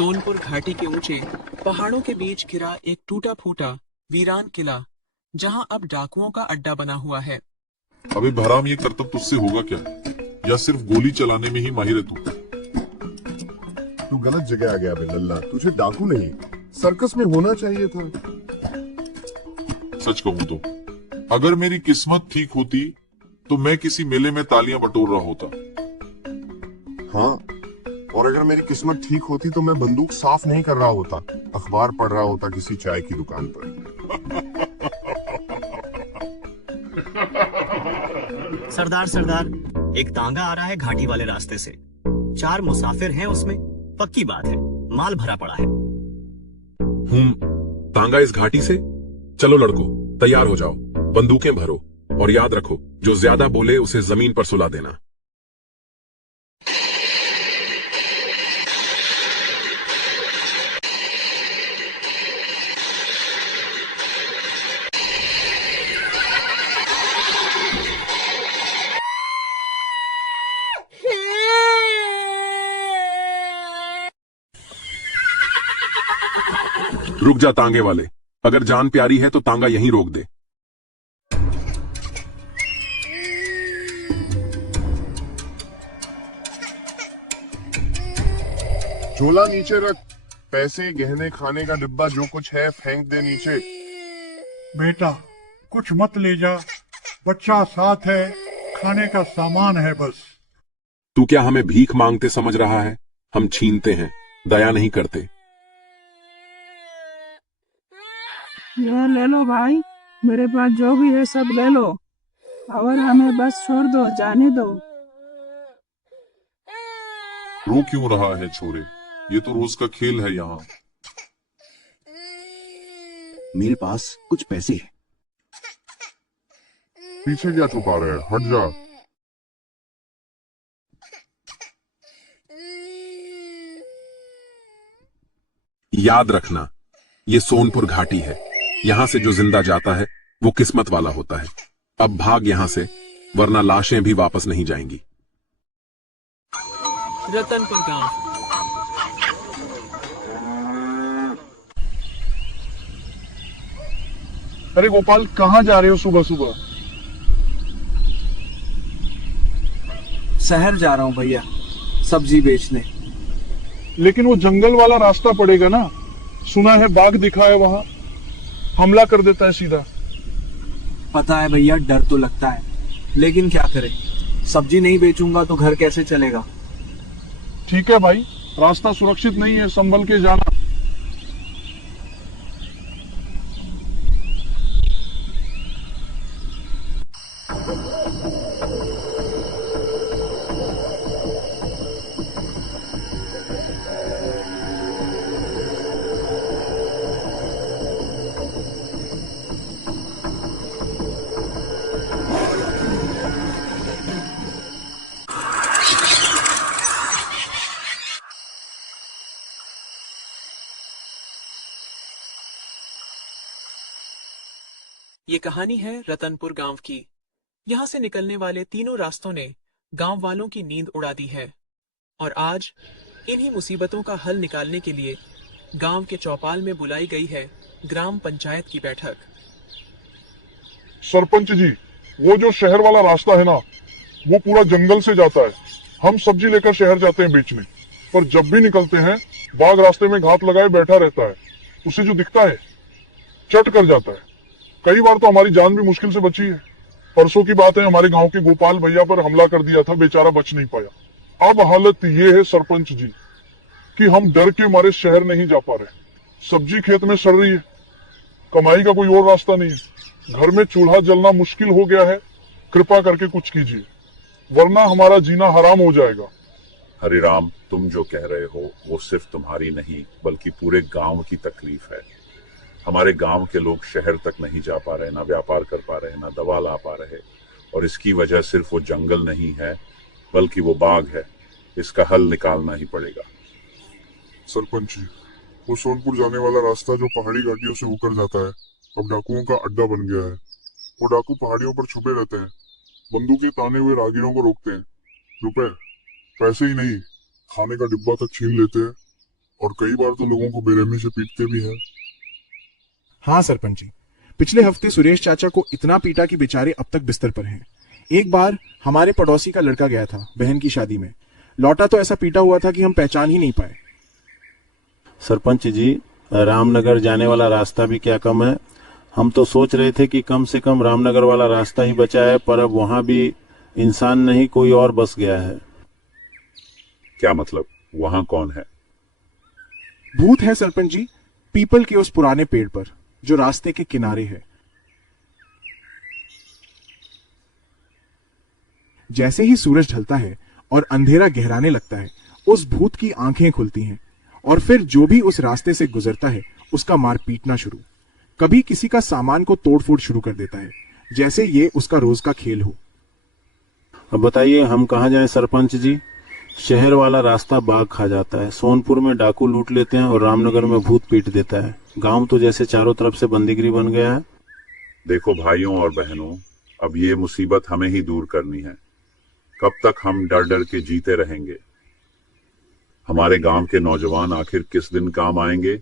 सोनपुर घाटी के ऊंचे पहाड़ों के बीच घिरा एक टूटा फूटा वीरान किला, जहां अब डाकुओं का अड्डा बना हुआ है। अबे बहराम, ये करतब तुझसे होगा क्या? या सिर्फ गोली चलाने में ही माहिर है तू? तू गलत जगह आ गया बे लल्ला। तुझे डाकू नहीं, सर्कस में होना चाहिए था। सच कहूं तो अगर मेरी किस्मत ठीक होती तो मैं किसी मेले में तालियां बटोर रहा होता। हाँ, और अगर मेरी किस्मत ठीक होती तो मैं बंदूक साफ नहीं कर रहा होता, अखबार पढ़ रहा होता किसी चाय की दुकान पर। सरदार सरदार, एक तांगा आ रहा है घाटी वाले रास्ते से। 4 मुसाफिर हैं उसमें, पक्की बात है, माल भरा पड़ा है। तांगा इस घाटी से? चलो लड़को, तैयार हो जाओ, बंदूकें भरो और याद रखो, जो ज्यादा बोले उसे जमीन पर सुला देना। रुक जा तांगे वाले, अगर जान प्यारी है तो तांगा यहीं रोक दे। झोला नीचे रख, पैसे गहने खाने का डिब्बा जो कुछ है फेंक दे नीचे। बेटा कुछ मत ले जा, बच्चा साथ है, खाने का सामान है बस। तू क्या हमें भीख मांगते समझ रहा है? हम छीनते हैं, दया नहीं करते। ये ले लो भाई, मेरे पास जो भी है सब ले लो, और हमें बस छोड़ दो, जाने दो। रो क्यों रहा है छोरे? ये तो रोज का खेल है यहाँ। मेरे पास कुछ पैसे हैं। पीछे क्या छुपा रहे हैं, हट जा। याद रखना, ये सोनपुर घाटी है, यहां से जो जिंदा जाता है वो किस्मत वाला होता है। अब भाग यहां से, वरना लाशें भी वापस नहीं जाएंगी। रतनपुर गांव। अरे गोपाल, कहाँ जा रहे हो सुबह सुबह? शहर जा रहा हूँ भैया, सब्जी बेचने। लेकिन वो जंगल वाला रास्ता पड़ेगा ना, सुना है बाघ दिखा है वहां, हमला कर देता है सीधा। पता है भैया, डर तो लगता है, लेकिन क्या करें, सब्जी नहीं बेचूंगा तो घर कैसे चलेगा। ठीक है भाई, रास्ता सुरक्षित नहीं है, संभल के जाना। ये कहानी है रतनपुर गांव की। यहाँ से निकलने वाले तीनों रास्तों ने गांव वालों की नींद उड़ा दी है, और आज इन्हीं मुसीबतों का हल निकालने के लिए गांव के चौपाल में बुलाई गई है ग्राम पंचायत की बैठक। सरपंच जी, वो जो शहर वाला रास्ता है ना, वो पूरा जंगल से जाता है। हम सब्जी लेकर शहर जाते हैं बेचने, पर जब भी निकलते हैं बाघ रास्ते में घात लगाए बैठा रहता है। उसे जो दिखता है चट कर जाता है। कई बार तो हमारी जान भी मुश्किल से बची है। परसों की बात है, हमारे गांव के गोपाल भैया पर हमला कर दिया था, बेचारा बच नहीं पाया। अब हालत ये है सरपंच जी कि हम डर के मारे शहर नहीं जा पा रहे। सब्जी खेत में सड़ रही है, कमाई का कोई और रास्ता नहीं है, घर में चूल्हा जलना मुश्किल हो गया है। कृपा करके कुछ कीजिए, वरना हमारा जीना हराम हो जाएगा। हरे राम, तुम जो कह रहे हो वो सिर्फ तुम्हारी नहीं बल्कि पूरे गांव की तकलीफ है। हमारे गांव के लोग शहर तक नहीं जा पा रहे, ना व्यापार कर पा रहे, ना दवा ला पा रहे, और इसकी वजह सिर्फ वो जंगल नहीं है बल्कि वो बाघ है। इसका हल निकालना ही पड़ेगा। सरपंच जी, वो सोनपुर जाने वाला रास्ता जो पहाड़ी घाटियों से होकर जाता है, अब डाकुओं का अड्डा बन गया है। वो डाकू पहाड़ियों पर छुपे रहते हैं, बंदूकें ताने हुए राहगीरों को रोकते हैं। रुपए, पैसे ही नहीं, खाने का डिब्बा तक छीन लेते हैं और कई बार तो लोगों को बेरहमी से पीटते भी हैं। हाँ सरपंच जी, पिछले हफ्ते सुरेश चाचा को इतना पीटा कि बेचारे अब तक बिस्तर पर हैं। एक बार हमारे पड़ोसी का लड़का गया था बहन की शादी में, लौटा तो ऐसा पीटा हुआ था कि हम पहचान ही नहीं पाए। सरपंच जी, रामनगर जाने वाला रास्ता भी क्या कम है। हम तो सोच रहे थे कि कम से कम रामनगर वाला रास्ता ही बचा है, पर अब वहां भी इंसान नहीं कोई और बस गया है। क्या मतलब? वहां कौन है? भूत है सरपंच जी, पीपल के उस पुराने पेड़ पर जो रास्ते के किनारे है। जैसे ही सूरज ढलता है और अंधेरा गहराने लगता है, उस भूत की आंखें खुलती हैं और फिर जो भी उस रास्ते से गुजरता है उसका मार पीटना शुरू। कभी किसी का सामान को तोड़-फोड़ शुरू कर देता है, जैसे ये उसका रोज का खेल हो। अब बताइए हम कहाँ जाएं सरपंच जी? शहर वाला रास्ता बाघ खा जाता है, सोनपुर में डाकू लूट लेते हैं और रामनगर में भूत पीट देता है। गांव तो जैसे चारों तरफ से बंदीगिरी बन गया है। देखो भाइयों और बहनों, अब ये मुसीबत हमें ही दूर करनी है। कब तक हम डर डर के जीते रहेंगे? हमारे गांव के नौजवान आखिर किस दिन काम आएंगे?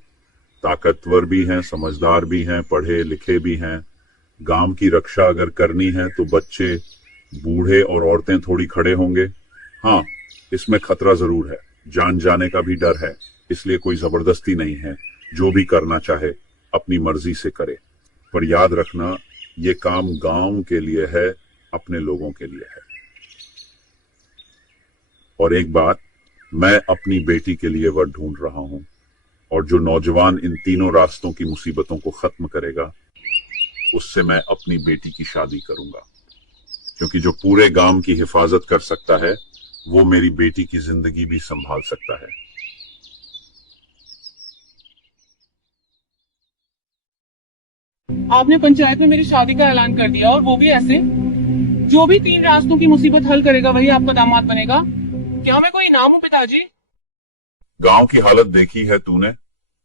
ताकतवर भी हैं, समझदार भी हैं, पढ़े लिखे भी हैं। गांव की रक्षा अगर करनी है तो बच्चे, बूढ़े और औरतें थोड़ी खड़े होंगे। हाँ, इसमें खतरा जरूर है, जान जाने का भी डर है, इसलिए कोई जबरदस्ती नहीं है। जो भी करना चाहे अपनी मर्जी से करे, पर याद रखना ये काम गांव के लिए है, अपने लोगों के लिए है। और एक बात, मैं अपनी बेटी के लिए वर ढूंढ रहा हूं, और जो नौजवान इन तीनों रास्तों की मुसीबतों को खत्म करेगा उससे मैं अपनी बेटी की शादी करूंगा, क्योंकि जो पूरे गांव की हिफाजत कर सकता है वो मेरी बेटी की जिंदगी भी संभाल सकता है। आपने पंचायत में मेरी शादी का ऐलान कर दिया, और वो भी ऐसे। जो भी 3 रास्तों की मुसीबत हल करेगा वही आपका दामाद बनेगा। क्या मैं कोई इनाम हूं पिताजी? गांव की हालत देखी है तूने।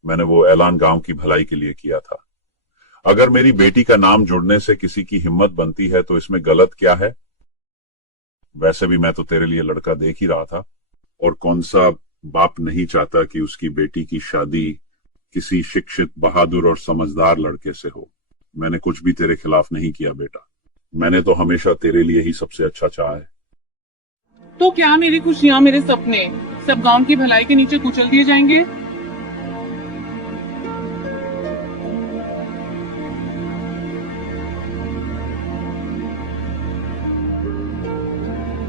मैंने वो ऐलान गांव की भलाई के लिए किया था। अगर मेरी बेटी का नाम जुड़ने से किसी की हिम्मत बनती है तो इसमें गलत क्या है? वैसे भी मैं तो तेरे लिए लड़का देख ही रहा था, और कौन सा बाप नहीं चाहता कि उसकी बेटी की शादी किसी शिक्षित, बहादुर और समझदार लड़के से हो। मैंने कुछ भी तेरे खिलाफ नहीं किया बेटा, मैंने तो हमेशा तेरे लिए ही सबसे अच्छा चाहा है। तो क्या मेरी खुशियां, मेरे सपने सब गांव की भलाई के नीचे कुचल दिए जाएंगे?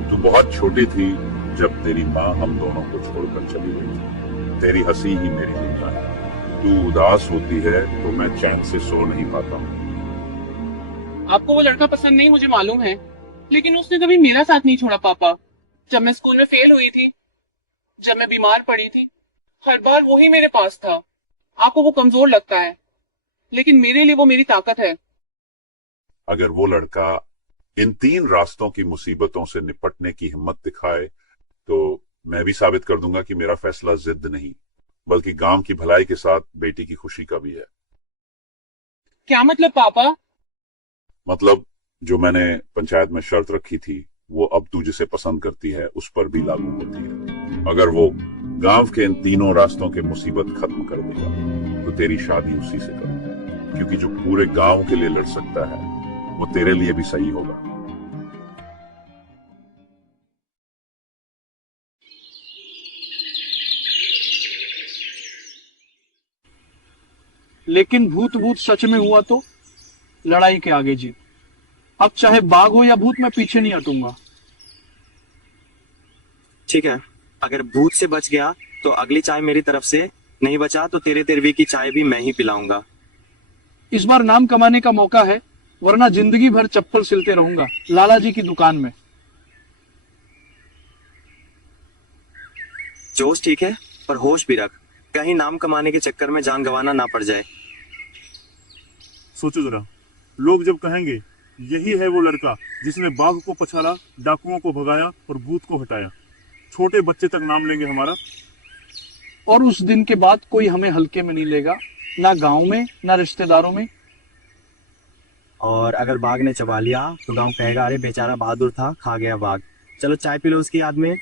तू बहुत छोटी थी जब तेरी माँ हम दोनों को छोड़कर चली गई थी। तेरी हंसी ही मेरी दुनिया है। तू उदास होती है तो मैं चैन से सो नहीं पाता हूँ। आपको वो लड़का पसंद नहीं, मुझे मालूम है, लेकिन उसने कभी मेरा साथ नहीं छोड़ा पापा। जब मैं स्कूल में फेल हुई थी, जब मैं बीमार पड़ी थी, हर बार वो ही मेरे पास था। आपको वो कमजोर लगता है, लेकिन मेरे लिए वो मेरी ताकत है। अगर वो लड़का इन 3 रास्तों की मुसीबतों से निपटने की हिम्मत दिखाए तो मैं भी साबित कर दूंगा कि मेरा फैसला जिद नहीं, बल्कि गांव की भलाई के साथ बेटी की खुशी का भी है। क्या मतलब पापा? मतलब जो मैंने पंचायत में शर्त रखी थी वो अब तू जिसे पसंद करती है उस पर भी लागू होती है। अगर वो गांव के इन 3 रास्तों के मुसीबत खत्म कर देगा तो तेरी शादी उसी से करूंगा, क्योंकि जो पूरे गांव के लिए लड़ सकता है वो तेरे लिए भी सही होगा। लेकिन भूत भूत सच में हुआ तो लड़ाई के आगे जीत। अब चाहे बाघ हो या भूत, मैं पीछे नहीं हटूंगा। ठीक है, अगर भूत से बच गया तो अगली चाय मेरी तरफ से, नहीं बचा तो तेरे तेरवी की चाय भी मैं ही पिलाऊंगा। इस बार नाम कमाने का मौका है, वरना जिंदगी भर चप्पल सिलते रहूंगा लाला जी की दुकान में। जोश ठीक है, पर होश भी रख, कहीं नाम कमाने के चक्कर में जान गंवाना ना पड़ जाए। सोचो जरा, लोग जब कहेंगे यही है वो लड़का जिसने बाघ को पछाड़ा, डाकुओं को भगाया और भूत को हटाया, छोटे बच्चे तक नाम लेंगे हमारा। और उस दिन के बाद कोई हमें हल्के में नहीं लेगा, ना गांव में ना रिश्तेदारों में। और अगर बाघ ने चबा लिया तो गांव कहेगा अरे बेचारा बहादुर था, खा गया बाघ। चलो चाय पी लो उसकी याद में।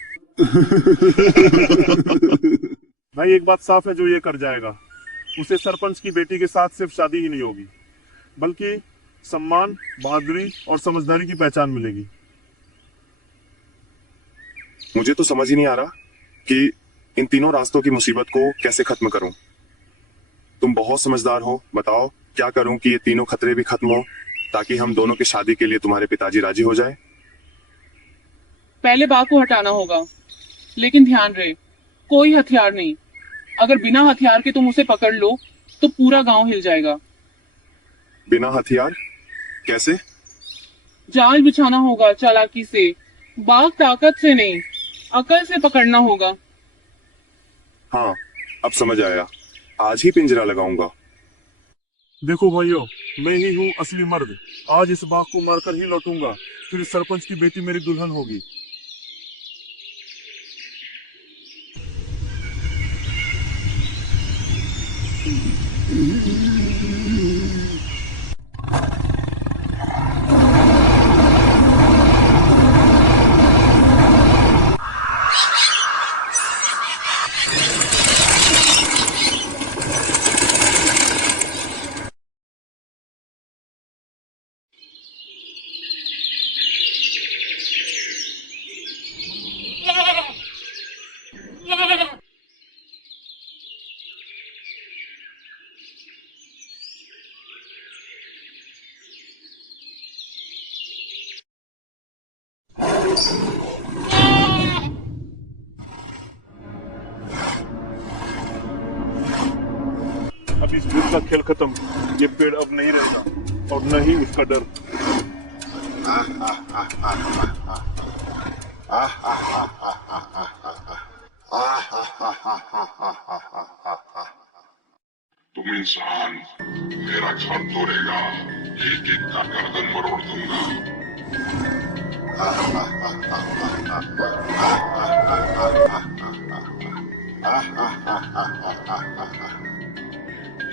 भाई एक बात साफ है, जो ये कर जाएगा उसे सरपंच की बेटी के साथ सिर्फ शादी ही नहीं होगी, बल्कि सम्मान, बहादुरी और समझदारी की पहचान मिलेगी। मुझे तो समझ ही नहीं आ रहा कि इन तीनों रास्तों की मुसीबत को कैसे खत्म करूं। तुम बहुत समझदार हो, बताओ क्या करूं कि ये तीनों खतरे भी खत्म हो, ताकि हम दोनों की शादी के लिए तुम्हारे पिताजी राजी हो जाए। पहले बाघ को हटाना होगा, लेकिन ध्यान रहे कोई हथियार नहीं। अगर बिना हथियार के तुम उसे पकड़ लो तो पूरा गांव हिल जाएगा। बिना हथियार कैसे? जाल बिछाना होगा चालाकी से, बाघ ताकत से नहीं अकल से पकड़ना होगा। हाँ, अब समझ आया, आज ही पिंजरा लगाऊंगा। देखो भाइयों, मैं ही हूँ असली मर्द। आज इस बाघ को मारकर ही लौटूंगा, फिर इस सरपंच की बेटी मेरी दुल्हन होगी। अब इस भूत का खेल खत्म। ये पेड़ अब नहीं रहेगा और न ही इसका डर। तुम इंसान मेरा घर तोड़ेगा, एक एक का गर्दन मरोड़ दूंगा।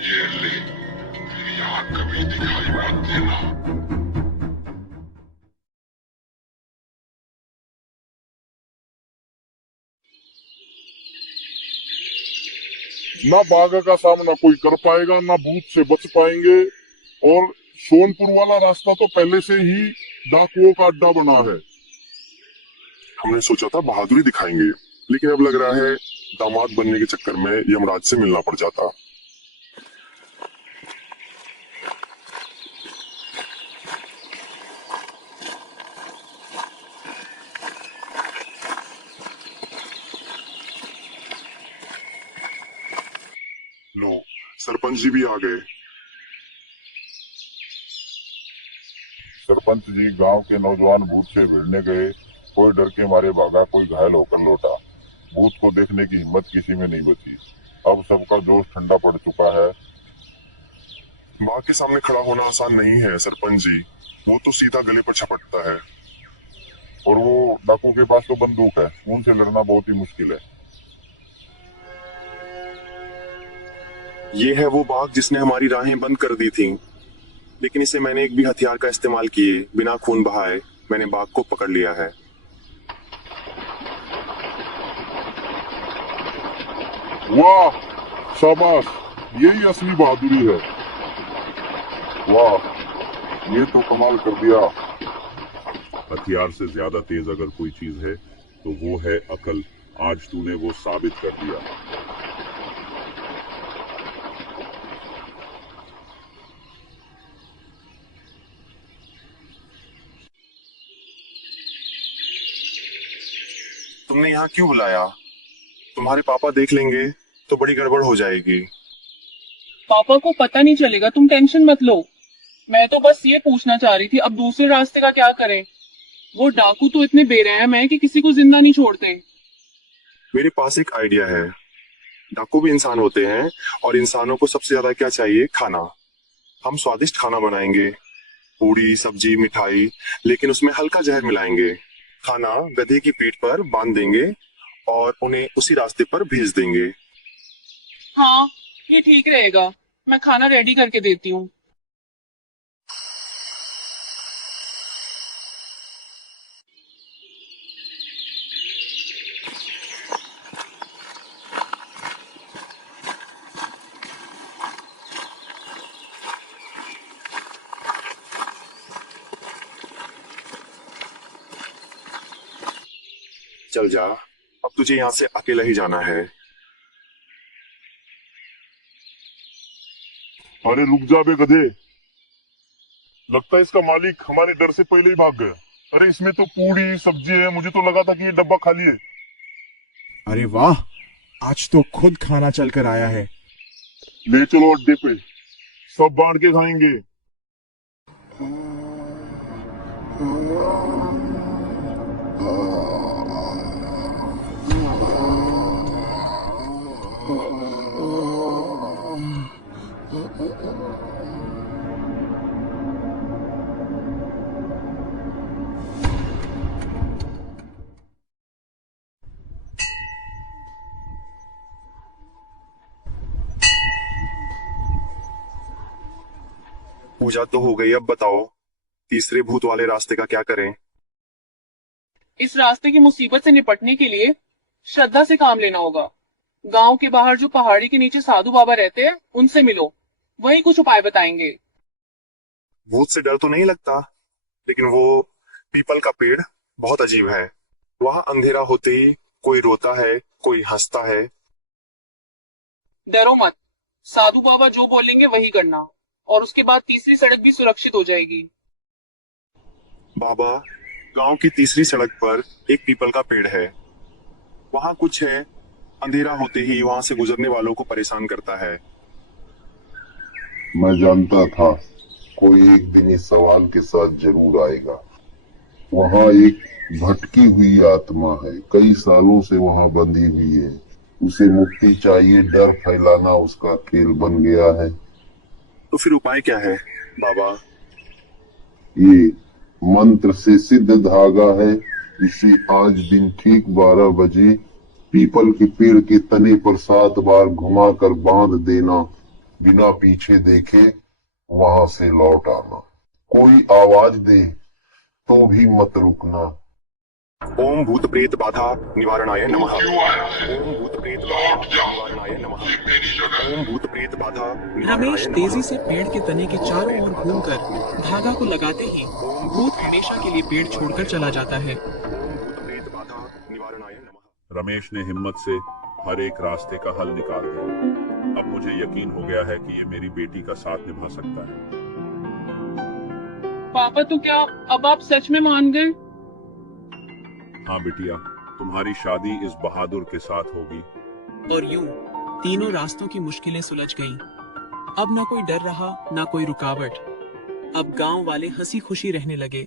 ये ले, फिर यहाँ कभी दिखाई मत देना। ना बाघ का सामना कोई कर पाएगा, ना भूत से बच पाएंगे। और सोनपुर वाला रास्ता तो पहले से ही डाकुओं का अड्डा बना है। हमने सोचा था बहादुरी दिखाएंगे, लेकिन अब लग रहा है दामाद बनने के चक्कर में यमराज से मिलना पड़ जाता। लो, सरपंच जी भी आ गए। सरपंच जी गांव के नौजवान भूत से भिड़ने गए। कोई डर के मारे भागा, कोई घायल होकर लौटा। भूत को देखने की हिम्मत किसी में नहीं बची। अब सबका जोश ठंडा पड़ चुका है। बाघ के सामने खड़ा होना आसान नहीं है सरपंच जी, वो तो सीधा गले पर झपटता है। और वो डाकू के पास तो बंदूक है, उनसे लड़ना बहुत ही मुश्किल है। ये है वो बाघ जिसने हमारी राहें बंद कर दी थी, लेकिन इसे मैंने एक भी हथियार का इस्तेमाल किए बिना खून बहाए मैंने बाघ को पकड़ लिया है। वाह, शाबाश, यही असली बहादुरी है। वाह, ये तो कमाल कर दिया। हथियार से ज्यादा तेज अगर कोई चीज है तो वो है अकल। आज तूने वो साबित कर दिया। तुमने यहाँ क्यों बुलाया? तुम्हारे पापा देख लेंगे तो बड़ी गड़बड़ हो जाएगी। पापा को पता नहीं चलेगा, तुम टेंशन मत लो। मैं तो बस ये पूछना चाह रही थी अब दूसरे रास्ते का क्या करें। वो डाकू तो इतने बेरहम है कि किसी को जिंदा नहीं छोड़ते। मेरे पास एक आइडिया है। डाकू भी इंसान होते हैं और इंसानों को सबसे ज्यादा क्या चाहिए? खाना। हम स्वादिष्ट खाना बनाएंगे, पूड़ी, सब्जी, मिठाई, लेकिन उसमें हल्का जहर मिलाएंगे। खाना गधे की पीठ पर बांध देंगे और उन्हें उसी रास्ते पर भेज देंगे। हाँ, ये ठीक रहेगा। मैं खाना रेडी करके देती हूँ। चल जा, अब तुझे यहाँ से अकेला ही जाना है। अरे रुक जा बे गधे, लगता है इसका मालिक हमारे डर से पहले ही भाग गया। अरे इसमें तो पूरी सब्जी है, मुझे तो लगा था कि ये डब्बा खाली है। अरे वाह, आज तो खुद खाना चलकर आया है। ले चलो अड्डे पे, सब बांट के खाएंगे। पूजा तो हो गई, अब बताओ तीसरे भूत वाले रास्ते का क्या करें? इस रास्ते की मुसीबत से निपटने के लिए श्रद्धा से काम लेना होगा। गांव के बाहर जो पहाड़ी के नीचे साधु बाबा रहते हैं, उनसे मिलो, वही कुछ उपाय बताएंगे। भूत से डर तो नहीं लगता, लेकिन वो पीपल का पेड़ बहुत अजीब है। वहां अंधेरा होते ही कोई रोता है, कोई हंसता है। डरो मत, साधु बाबा जो बोलेंगे वही करना, और उसके बाद तीसरी सड़क भी सुरक्षित हो जाएगी। बाबा, गांव की तीसरी सड़क पर एक पीपल का पेड़ है। वहां कुछ है, अंधेरा होते ही वहां से गुजरने वालों को परेशान करता है। मैं जानता था कोई एक दिन इस सवाल के साथ जरूर आएगा। वहां एक भटकी हुई आत्मा है, कई सालों से वहां बंधी हुई है। उसे मुक्ति चाहिए, डर फैलाना उसका खेल बन गया है। तो फिर उपाय क्या है बाबा? ये मंत्र से सिद्ध धागा है। इसे आज दिन ठीक 12 बजे पीपल के पेड़ के तने पर 7 बार घुमाकर बांध देना, बिना पीछे देखे वहां से लौट आना। कोई आवाज दे तो भी मत रुकना। ओम भूत प्रेत बाधा निवारणाय नमः। ओम भूत प्रेत बाधा निवारणाय नमः। ओम भूत प्रेत बाधा। रमेश तेजी से पेड़ के तने के चारों ओर घूमकर धागा को लगाते ही भूत हमेशा के लिए पेड़ छोड़कर चला जाता है। रमेश ने हिम्मत से हर एक रास्ते का हल निकाल दिया। अब मुझे यकीन हो गया है कि ये मेरी बेटी का साथ निभा सकता है। पापा, तो क्या अब आप सच में मान गए? हाँ बिटिया, तुम्हारी शादी इस बहादुर के साथ होगी। और यूं तीनों रास्तों की मुश्किलें सुलझ गईं। अब ना कोई डर रहा, ना कोई रुकावट। अब गांव वाले हंसी खुशी रहने लगे।